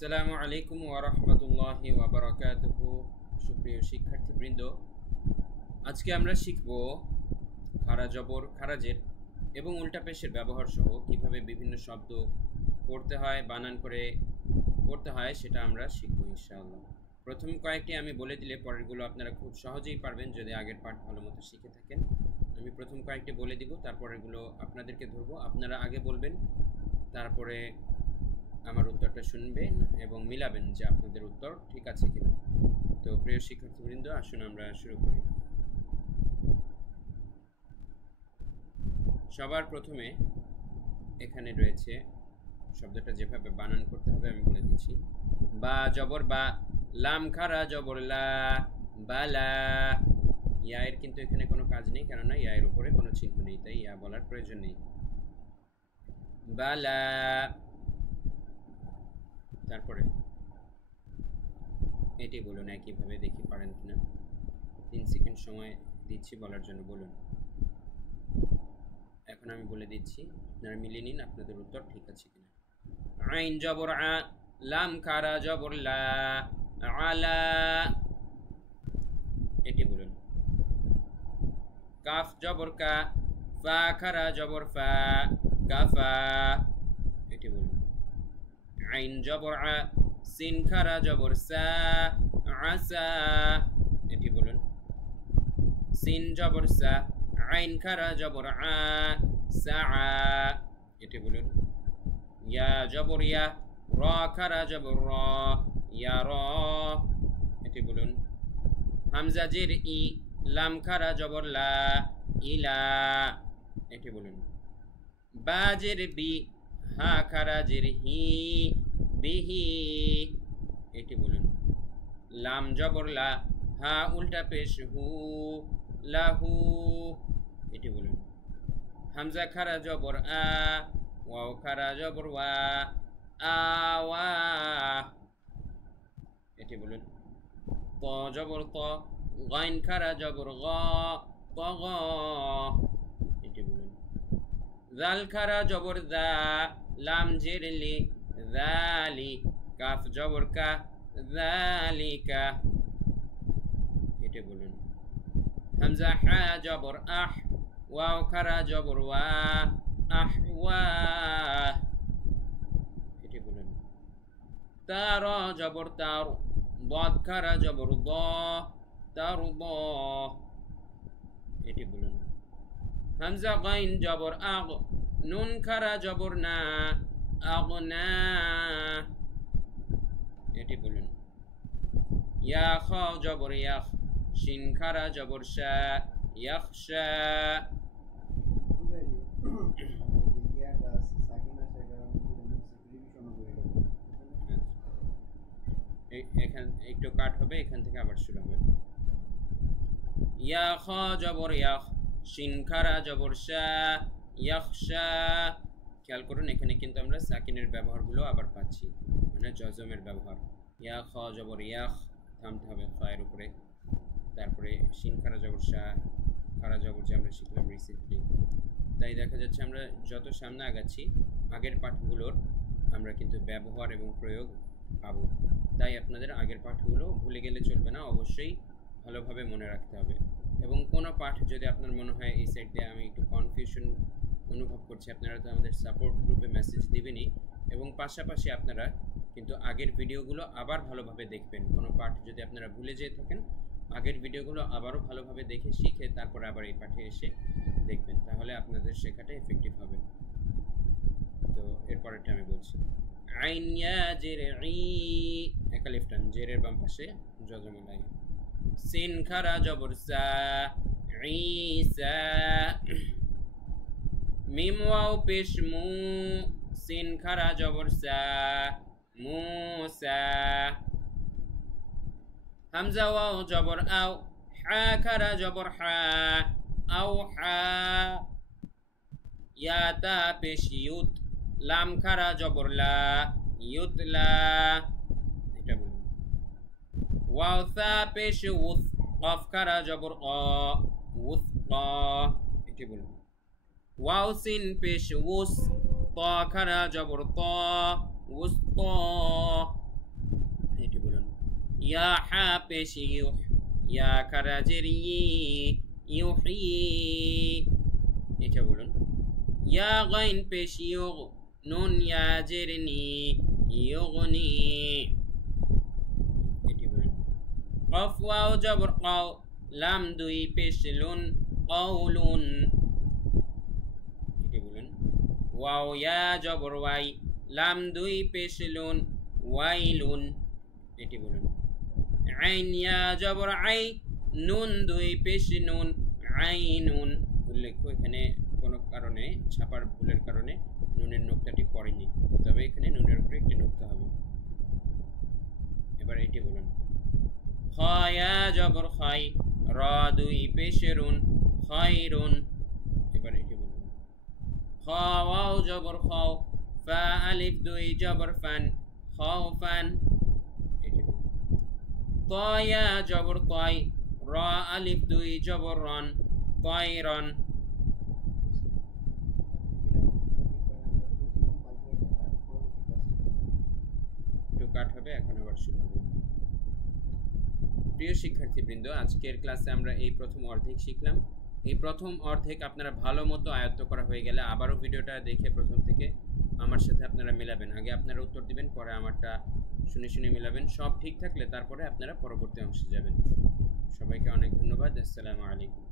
আসসালামু আলাইকুম ওয়া রাহমাতুল্লাহি ওয়া বারাকাতুহু। সুপ্রিয় শিক্ষার্থীবৃন্দ, আজকে আমরা শিখব খারা জবর, খারাজের এবং উল্টা পেশের ব্যবহার সহ কিভাবে বিভিন্ন শব্দ পড়তে হয়, বানান করে পড়তে হয় সেটা আমরা শিখব ইনশাআল্লাহ। প্রথম কয়েকটি আমি বলে দিলে পরেরগুলো আপনারা খুব সহজেই পারবেন যদি আগের পাঠ ভালো মতো শিখে থাকেন। আমি প্রথম কয়েকটি বলে দিব, তারপরেগুলো আপনাদেরকে ধরবো, আপনারা আগে বলবেন, তারপরে আমার উত্তরটা শুনবেন এবং মিলাবেন যে আপনাদের উত্তর ঠিক আছে কিনা। তো প্রিয় শিক্ষার্থীবৃন্দ, আসুন আমরা শুরু করি। সবার প্রথমে এখানে রয়েছে শব্দটা যেভাবে বানান করতে হবে আমি বলে দিচ্ছি। বা জবর বা, লাম খারা জবর লা, বালা। ইয়ায়ের কিন্তু এখানে কোনো কাজ নেই, কেননা ইয়ায়ের উপরে কোনো চিহ্ন নেই, তাই ইয়া বলার প্রয়োজন নেই। বালা। তারপরে এটি বলুন একইভাবে, দেখি পারেন কিনা। 3 সেকেন্ড সময় দিচ্ছি বলার জন্য, বলুন। এখন আমি বলে দিচ্ছি, আপনারা মিলিয়ে নিন আপনাদের উত্তর ঠিক আছে কিনা। আইন জবর আ, লাম খারা জবর লা, আলা। এটি বলুন। কাফ জবর কা, ফা খারা জবর ফা, কাফা। এটি বলুন। আইন জবর আ, সিন খারা জবর সা, আসা। এটি বলুন। সিন জবর সা, আইন খারা জবর আ, সা। এটি বলুন। ইয়া জবর ইয়া, র খারা জবর র, ইয়া র। এটি বলুন। হামজা জের ই, লাম খারা জবর লা, ইলা। এটি বলুন। বা জের বি, হা খারা জের হি, বিহি। এটি বলুন। লাম জবর লা, হা উল্টা পেশ হু, লাহু। এটি বলুন। হামজা খারা জবর আ, ওয়াও খারা জবর ওয়া, আওয়া। এটি বলুন। ত জবর ত, গাইন খারা জবর গ, তগ। এটি বলুন। জাল খারা জবর দা, লাম জের লি, যালি। কাফ জবর কা, যালিকা। এটি বলুন। হামজা হা জবর আহ, ওয়াও খারা জবর ওয়া, আহওয়া। এটি বলুন। তার জবর তার, বদ খারা জবর দ, তার দ। এটি বলুন। হামজা গাইন জবর আগ, নুন খারা জবর না, আগনা। এটি বলুন। ইয়া খ জবর ইয়াখ, শিন খারা জবর শা, ইয়াখশা। এখান একটু কাট হবে, এখান থেকে আবার শুরু হবে। ইয়া খ জবর ইয়াখ, শিন খারা জবর শা, ইয়াখশা। খেয়াল করুন, এখানে কিন্তু আমরা সাকিনের ব্যবহারগুলো আবার পাচ্ছি, মানে জজমের ব্যবহার। ইয়া খ জবর ইয়াখ, থামতে হবে খয়ের উপরে। তারপরে শিন খারা জবর শা, খারা জবর যে আমরা শিখলাম রিসেন্টলি। তাই দেখা যাচ্ছে আমরা যত সামনে আগাচ্ছি আগের পাঠগুলোর আমরা কিন্তু ব্যবহার এবং প্রয়োগ পাবো। তাই আপনাদের আগের পাঠগুলো ভুলে গেলে চলবে না, অবশ্যই ভালোভাবে মনে রাখতে হবে। এবং কোনো পাঠ যদি আপনার মনে হয় এই সাইড দিয়ে আমি একটু কনফিউশন অনুভব করছি, আপনারা তো আমাদের সাপোর্ট গ্রুপে মেসেজ দিবেনই, এবং পাশাপাশি আপনারা কিন্তু আগের ভিডিওগুলো আবার ভালোভাবে দেখবেন। কোনো পাঠ যদি আপনারা ভুলে যেয়ে থাকেন, আগের ভিডিওগুলো আবারও ভালোভাবে দেখে শিখে তারপর আবার এই পাঠে এসে দেখবেন, তাহলে আপনাদের শেখাটা এফেক্টিভ হবে। তো এরপরেরটা আমি বলছি। আইন ইয়া জের ই, একালিফ টান, জেরের বাম পাশে জজমুল আইন। সিন খারা জবর সা, ঈসা। মিম ওয়াও পেশ মু, সিন খারা জবর সা, মুসা। হামজা ওয়াও জবর আও, হা খারা জবর হা, আও হা। ইয়া তা পেশ ইউত, লাম খারা জবর লা, ইউতলা। এটা বলুন। ওয়াও সা পেশ উস, কফ খারা জবর অ, উসকা। এটি বলুন। ওয়াও সিন পেশ উস, ত খারা জবর ত, উসতা। ইয়া হা পেশ ইউহ, ইয়া খারাজের ই, ইউহি, এটা বলুন। ইয়া গাইন পেশ ইউগ, নুন ইয়া জের নি, ইউগনি, এটি বলুন। কফ ওয়াও জবর কাও, লাম দুই পেশ লুন, কাউলুন, এটি বলুন। ওয়াও ইয়া জবর ওয়াই, লাম দুই পেশ লুন, ওয়াইলুন, এটি বলুন। আইন ইয়া জবর আই, নুন দুই পেশ নুন, আইনুন, উল্লেখ্য এখানে কোনো কারণে ছাপার ভুলের কারণে নুনের নোক্তাটি পড়েনি, তবে এখানে নুনের উপরে একটি নোক্তা হবে। এবার এটি বলুন। খয়া জবর খাই, র দুই পেশ রুন, খাইরুন, এবার এটি বলুন। খ ওয়াও জবর খাও, ফা আলিফ দুই জবর ফান, খাওফান, এটি বলুন। তয়া জবর তয়, র আলিফ দুই জবর রন, তয়রন, একটু কাট হবে, এখন আবার শুরু হবে। প্রিয় শিক্ষার্থীবৃন্দ, আজকের ক্লাসে আমরা এই প্রথম অর্ধেক শিখলাম। এই প্রথম অর্ধেক আপনারা ভালো মতো আয়ত্ত করা হয়ে গেলে আবারও ভিডিওটা দেখে প্রথম থেকে আমার সাথে আপনারা মেলাবেন। আগে আপনারা উত্তর দিবেন, পরে আমারটা শুনে শুনে মেলাবেন। সব ঠিক থাকলে তারপরে আপনারা পরবর্তী অংশে যাবেন। সবাইকে অনেক ধন্যবাদ। আসসালামু আলাইকুম।